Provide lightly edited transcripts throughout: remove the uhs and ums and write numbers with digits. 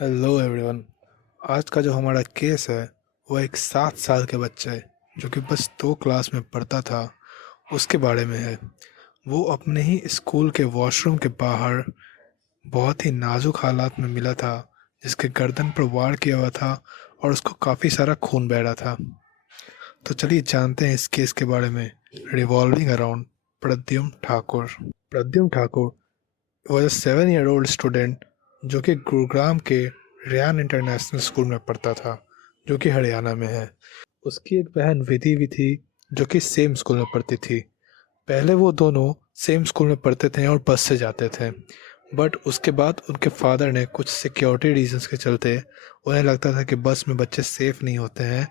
Hello everyone. आज का जो हमारा केस है वो एक 7 साल के बच्चे जो कि बस 2 क्लास में पढ़ता था उसके बारे में है। वो अपने ही स्कूल के वॉशरूम के बाहर बहुत ही नाजुक हालात में मिला था, जिसके गर्दन पर वार किया हुआ था और उसको काफ़ी सारा खून बह रहा था। तो चलिए जानते हैं इस केस के बारे में। Revolving around Pradyumna Thakur. Pradyumna Thakur was a 7 year old student जो कि गुरुग्राम के रियान इंटरनेशनल स्कूल में पढ़ता था, जो कि हरियाणा में है। उसकी एक बहन विधि भी थी जो कि सेम स्कूल में पढ़ती थी। पहले वो दोनों सेम स्कूल में पढ़ते थे और बस से जाते थे, बट उसके बाद उनके फादर ने कुछ सिक्योरिटी रीजंस के चलते उन्हें लगता था कि बस में बच्चे सेफ नहीं होते हैं,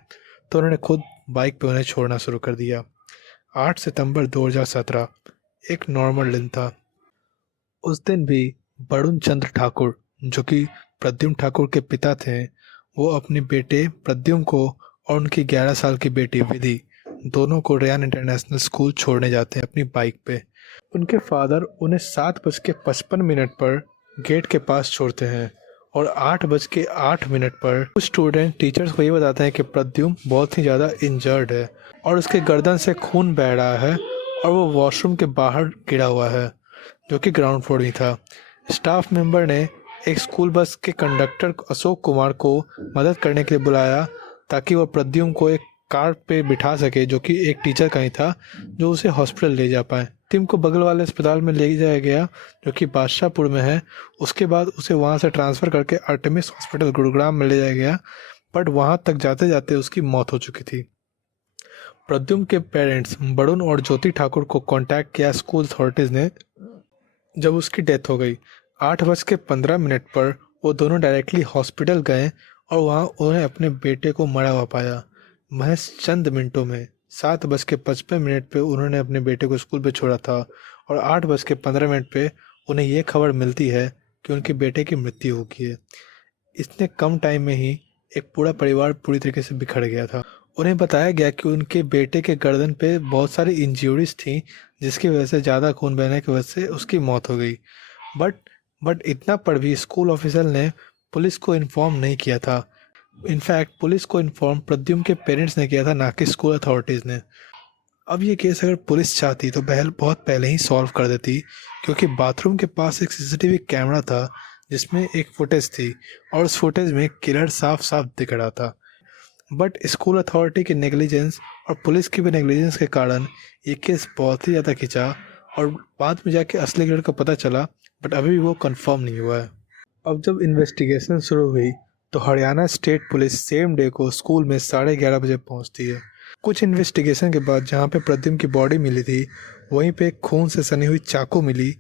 तो उन्होंने खुद बाइक पे उन्हें छोड़ना शुरू कर दिया। 8 सितंबर 2017 एक नॉर्मल दिन था। उस दिन भी वरुण चंद्र ठाकुर, जो कि प्रद्युम्न ठाकुर के पिता थे, वो अपने बेटे प्रद्युम्न को और उनकी 11 साल की बेटी विधि दोनों को रेयान इंटरनेशनल स्कूल छोड़ने जाते हैं अपनी बाइक पे। उनके फादर उन्हें 7:55 पर गेट के पास छोड़ते हैं और 8:08 पर कुछ स्टूडेंट टीचर्स को ये बताते हैं कि प्रद्युम्न बहुत ही ज़्यादा इंजर्ड है और उसके गर्दन से खून बह रहा है और वो वॉशरूम के बाहर गिरा हुआ है, जो कि ग्राउंड फ्लोर ही था। स्टाफ मेंबर ने एक स्कूल बस के कंडक्टर अशोक कुमार को मदद करने के लिए बुलाया ताकि वह प्रद्युम्न को एक कार पे बिठा सके, जो कि एक टीचर का ही था, जो उसे हॉस्पिटल ले जा पाए। टिम को बगल वाले अस्पताल में ले जाया गया जो कि बादशाहपुर में है। उसके बाद उसे वहां से ट्रांसफ़र करके आर्टेमिस हॉस्पिटल गुरुग्राम में ले जाया गया, बट वहां तक जाते जाते उसकी मौत हो चुकी थी। प्रद्युम्न के पेरेंट्स वरुण और ज्योति ठाकुर को कांटेक्ट किया स्कूल अथॉरिटीज़ ने। जब उसकी डेथ हो गई 8:15 पर वो दोनों डायरेक्टली हॉस्पिटल गए और वहाँ उन्हें अपने बेटे को मरा हुआ पाया। महज चंद मिनटों में 7:55 पे उन्होंने अपने बेटे को स्कूल पे छोड़ा था और 8:15 पे उन्हें ये खबर मिलती है कि उनके बेटे की मृत्यु हो गई है। इतने कम टाइम में ही एक पूरा परिवार पूरी तरीके से बिखर गया था। उन्हें बताया गया कि उनके बेटे के गर्दन पे बहुत सारी इंजरीज थी, जिसकी वजह से ज़्यादा खून बहने की वजह से उसकी मौत हो गई। बट बट इतना पर भी स्कूल ऑफिसर ने पुलिस को इन्फॉर्म नहीं किया था। इनफैक्ट पुलिस को इन्फॉर्म प्रद्युम्न के पेरेंट्स ने किया था, ना कि स्कूल अथॉरिटीज़ ने। अब ये केस अगर पुलिस चाहती तो बहुत पहले ही सॉल्व कर देती, क्योंकि बाथरूम के पास एक सीसीटीवी कैमरा था जिसमें एक फुटेज थी और उस फुटेज में किलर साफ साफ दिख रहा था। बट स्कूल अथॉरिटी की नेग्लिजेंस और पुलिस की भी नेग्लिजेंस के कारण ये केस बहुत ही ज़्यादा खिंचा और बाद में जाके असली किलर का पता चला, बट अभी भी वो कंफर्म नहीं हुआ है। अब जब इन्वेस्टिगेशन शुरू हुई तो Haryana state police same day को स्कूल में 11:30 बजे पहुंचती है। कुछ इन्वेस्टिगेशन के बाद जहां पे प्रद्युम्न की बॉडी मिली थी, वहीं पे एक खून से सनी हुई चाकू मिली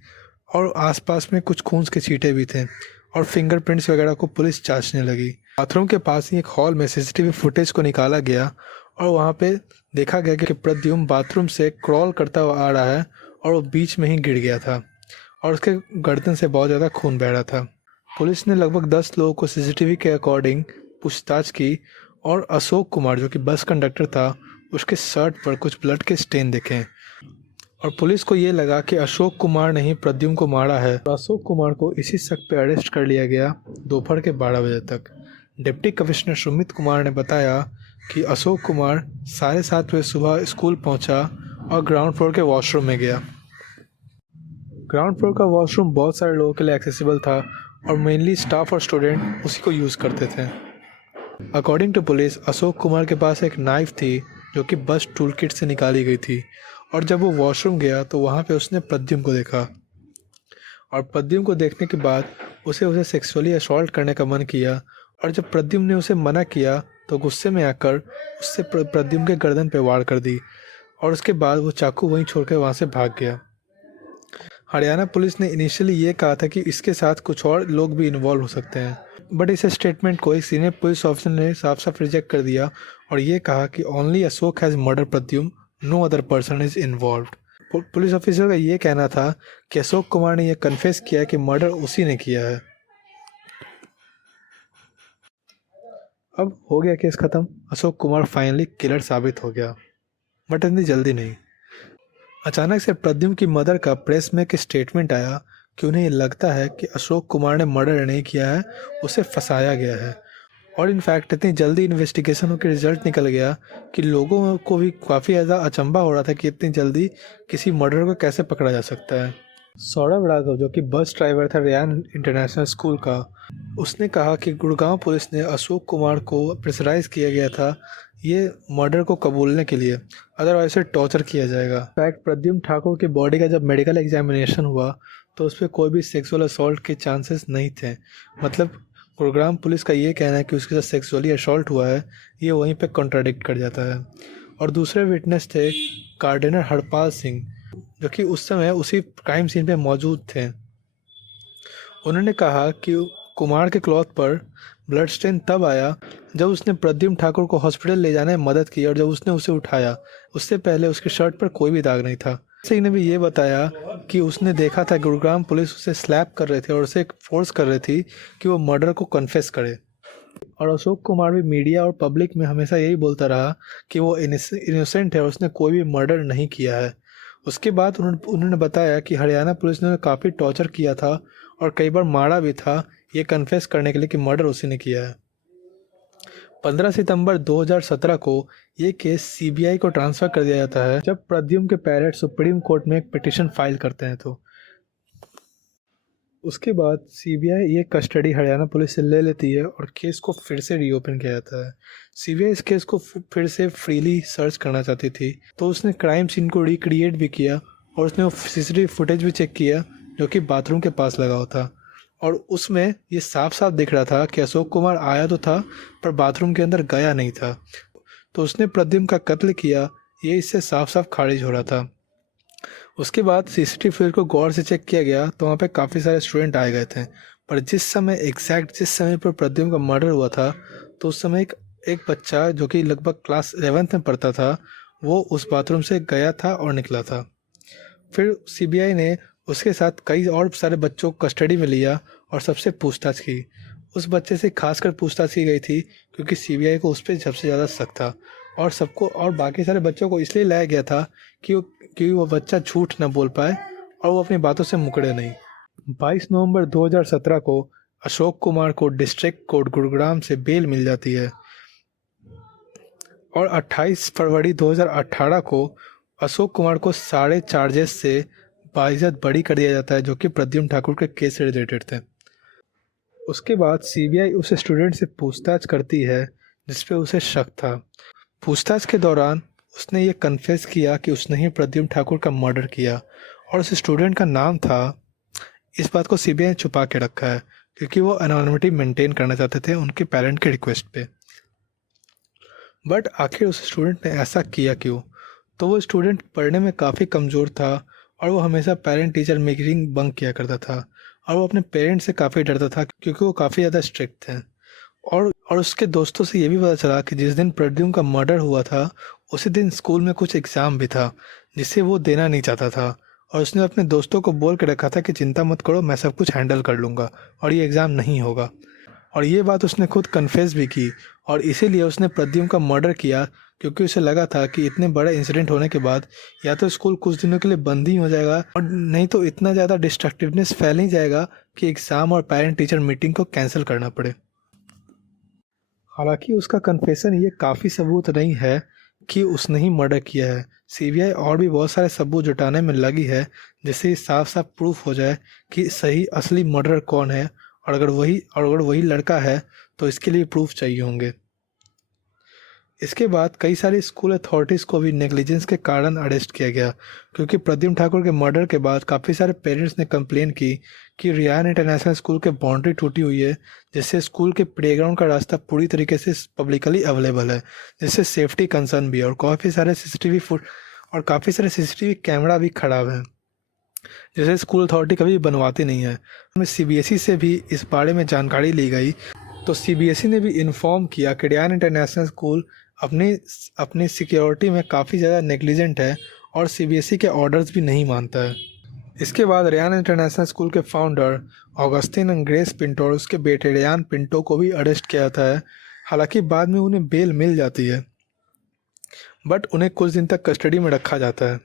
और आसपास में कुछ खून के छींटे भी थे और फिंगरप्रिंट्स वगैरह को पुलिस जांचने लगी। बाथरूम के पास ही एक हॉल में सीसीटीवी फुटेज को निकाला गया और वहाँ पे देखा गया कि प्रद्युम्न बाथरूम से क्रॉल करता हुआ आ रहा है और वो बीच में ही गिर गया था और उसके गर्दन से बहुत ज़्यादा खून बह रहा था। पुलिस ने लगभग 10 लोगों को सीसीटीवी के अकॉर्डिंग पूछताछ की और अशोक कुमार, जो कि बस कंडक्टर था, उसके शर्ट पर कुछ ब्लड के स्टेन दिखे और पुलिस को ये लगा कि अशोक कुमार ने ही प्रद्युम्न को मारा है। तो अशोक कुमार को इसी शक पे अरेस्ट कर लिया गया दोपहर के 12 बजे तक। डिप्टी कमिश्नर सुमित कुमार ने बताया कि अशोक कुमार 7:30 बजे सुबह स्कूल पहुंचा और ग्राउंड फ्लोर के वॉशरूम में गया। ग्राउंड फ्लोर का वॉशरूम बहुत सारे लोगों के लिए एक्सेसिबल था और मेनली स्टाफ और स्टूडेंट उसी को यूज़ करते थे। According to police Ashok Kumar के पास एक नाइफ थी जो कि बस टूल किट से निकाली गई थी और जब वो वॉशरूम गया तो वहाँ पे उसने प्रद्युम्न को देखा और प्रद्युम्न को देखने के बाद उसे सेक्सुअली असॉल्ट करने का मन किया और जब प्रद्युम्न ने उसे मना किया तो गुस्से में आकर उससे प्रद्युम्न के गर्दन पे वार कर दी और उसके बाद वो चाकू वहीं छोड़कर वहाँ से भाग गया। हरियाणा पुलिस ने इनिशियली ये कहा था कि इसके साथ कुछ और लोग भी इन्वॉल्व हो सकते हैं, बट इस स्टेटमेंट को एक सीनियर पुलिस ऑफिसर ने साफ साफ रिजेक्ट कर दिया और ये कहा कि only Ashok has murder Pradyumna, no other person is involved. Police officer का ये कहना था कि अशोक कुमार ने यह कन्फेस किया कि मर्डर उसी ने किया है। अब हो गया केस ख़त्म। अशोक कुमार फाइनली किलर साबित हो गया, बट इतनी जल्दी नहीं। अचानक से प्रद्युम्न की मदर का प्रेस में एक स्टेटमेंट आया कि उन्हें ये लगता है कि अशोक कुमार ने मर्डर नहीं किया है, उसे फंसाया गया है। और इनफैक्ट इतनी जल्दी इन्वेस्टिगेशन के रिजल्ट निकल गया कि लोगों को भी काफ़ी ज़्यादा अचंभा हो रहा था कि इतनी जल्दी किसी मर्डर को कैसे पकड़ा जा सकता है। सौरभ राघव, जो कि बस ड्राइवर था रेयान इंटरनेशनल स्कूल का, उसने कहा कि गुड़गांव पुलिस ने अशोक कुमार को प्रेशराइज किया गया था ये मर्डर को कबूलने के लिए, अदरवाइज उसे टॉर्चर किया जाएगा। फैक्ट, प्रद्युम्न ठाकुर की बॉडी का जब मेडिकल एग्जामिनेशन हुआ तो उस पर कोई भी सेक्सुअल असॉल्ट के चांसेस नहीं थे। मतलब गुरुग्राम पुलिस का ये कहना है कि उसके साथ सेक्सुअली असॉल्ट हुआ है, ये वहीं पे कॉन्ट्राडिक्ट कर जाता है। और दूसरे विटनेस थे गार्डनर हरपाल सिंह, जो कि उस समय उसी क्राइम सीन पे मौजूद थे। उन्होंने कहा कि कुमार के क्लॉथ पर ब्लड स्टेन तब आया जब उसने प्रद्युम्न ठाकुर को हॉस्पिटल ले जाने में मदद की और जब उसने उसे उठाया, उससे पहले उसकी शर्ट पर कोई भी दाग नहीं था। सिंह ने भी ये बताया कि उसने देखा था गुरुग्राम पुलिस उसे स्लैप कर रहे थे और उसे फोर्स कर रही थी कि वो मर्डर को कन्फेस करे। और अशोक कुमार भी मीडिया और पब्लिक में हमेशा यही बोलता रहा कि वो इनोसेंट है और उसने कोई भी मर्डर नहीं किया है। उसके बाद उन्होंने बताया कि हरियाणा पुलिस ने काफ़ी टॉर्चर किया था और कई बार मारा भी था ये कन्फेस करने के लिए कि मर्डर उसी ने किया है। 15 सितंबर 2017 को ये केस सीबीआई को ट्रांसफ़र कर दिया जाता है जब प्रद्युम्न के पेरेंट्स सुप्रीम कोर्ट में एक पिटीशन फाइल करते हैं। तो उसके बाद सीबीआई ये कस्टडी हरियाणा पुलिस से ले लेती है और केस को फिर से रीओपन किया जाता है। सीबीआई इस केस को फिर से फ्रीली सर्च करना चाहती थी, तो उसने क्राइम सीन को रिक्रिएट भी किया और उसने वो सीसीटीवी फुटेज भी चेक किया जो कि बाथरूम के पास लगा हुआ था। और उसमें ये साफ साफ दिख रहा था कि अशोक कुमार आया तो था पर बाथरूम के अंदर गया नहीं था। तो उसने प्रद्युम्न का कत्ल किया, ये इससे साफ साफ खारिज हो रहा था। उसके बाद सीसीटीवी फुटेज को गौर से चेक किया गया तो वहाँ पे काफ़ी सारे स्टूडेंट आए गए थे, पर जिस समय पर प्रद्युम्न का मर्डर हुआ था तो उस समय एक बच्चा जो कि लगभग क्लास 11th में पढ़ता था, वो उस बाथरूम से गया था और निकला था। फिर सीबीआई ने उसके साथ कई और सारे बच्चों को कस्टडी में लिया और सबसे पूछताछ की। उस बच्चे से खासकर पूछताछ की गई थी क्योंकि सीबीआई को उस पर सबसे ज़्यादा शक था और बाकी सारे बच्चों को इसलिए लाया गया था कि वो बच्चा झूठ न बोल पाए और वो अपनी बातों से मुकरे नहीं। 22 नवंबर 2017 को अशोक कुमार को डिस्ट्रिक्ट कोर्ट गुरुग्राम से बेल मिल जाती है और 28 फरवरी 2018 को अशोक कुमार को सारे चार्जेस से बाइज्जत बरी कर दिया जाता है जो कि प्रद्युम्न ठाकुर के केस से रिलेटेड थे। उसके बाद सीबीआई उस स्टूडेंट से पूछताछ करती है जिस पे उसे शक था। पूछताछ के दौरान उसने ये कन्फेस किया कि उसने ही प्रद्युम्न ठाकुर का मर्डर किया और उस स्टूडेंट का नाम था। इस बात को सीबीआई ने छुपा के रखा है क्योंकि वो एनोनिमिटी मेंटेन करना चाहते थे उनके पेरेंट के रिक्वेस्ट पे। बट आखिर उस स्टूडेंट ने ऐसा किया क्यों? तो वो स्टूडेंट पढ़ने में काफ़ी कमज़ोर था और वो हमेशा पेरेंट टीचर मीटिंग बंक किया करता था और वो अपने पेरेंट्स से काफ़ी डरता था क्योंकि वो काफ़ी ज़्यादा स्ट्रिक्ट थे। और उसके दोस्तों से ये भी पता चला कि जिस दिन प्रद्युम्न का मर्डर हुआ था उसी दिन स्कूल में कुछ एग्ज़ाम भी था जिसे वो देना नहीं चाहता था और उसने अपने दोस्तों को बोल के रखा था कि चिंता मत करो, मैं सब कुछ हैंडल कर लूँगा और ये एग्ज़ाम नहीं होगा। और ये बात उसने खुद कन्फेस भी की और इसीलिए उसने प्रद्युम्न का मर्डर किया क्योंकि उसे लगा था कि इतने बड़े इंसिडेंट होने के बाद या तो स्कूल कुछ दिनों के लिए बंद ही हो जाएगा और नहीं तो इतना ज़्यादा डिस्ट्रक्टिवनेस फैल ही जाएगा कि एग्ज़ाम और पेरेंट टीचर मीटिंग को कैंसिल करना पड़े। हालांकि उसका कन्फेशन ये काफ़ी सबूत नहीं है कि उसने ही मर्डर किया है। सीबीआई और भी बहुत सारे सबूत जुटाने में लगी है जिससे साफ साफ प्रूफ हो जाए कि सही असली मर्डर कौन है और अगर वही लड़का है तो इसके लिए प्रूफ चाहिए होंगे। इसके बाद कई सारी स्कूल अथॉरिटीज़ को भी नेग्लिजेंस के कारण अरेस्ट किया गया क्योंकि प्रद्युम्न ठाकुर के मर्डर के बाद काफ़ी सारे पेरेंट्स ने कंप्लेन की कि रेयान इंटरनेशनल स्कूल के बाउंड्री टूटी हुई है जिससे स्कूल के प्लेग्राउंड का रास्ता पूरी तरीके से पब्लिकली अवेलेबल है, जिससे सेफ्टी कंसर्न भी है और काफ़ी सारे सीसीटीवी कैमरा भी खराब हैं जैसे स्कूल अथॉरिटी कभी बनवाती नहीं है। हमें सीबीएसई से भी इस बारे में जानकारी ली गई तो सीबीएसई ने भी इन्फॉर्म किया कि रेयान इंटरनेशनल स्कूल अपनी सिक्योरिटी में काफ़ी ज़्यादा नेग्लिजेंट है और सीबीएसई के ऑर्डर्स भी नहीं मानता है। इसके बाद रेयान इंटरनेशनल स्कूल के फाउंडर ऑगस्टिन एंड ग्रेस पिंटो और उसके बेटे रेयान पिंटो को भी अरेस्ट किया जाता है। हालांकि बाद में उन्हें बेल मिल जाती है बट उन्हें कुछ दिन तक कस्टडी में रखा जाता है।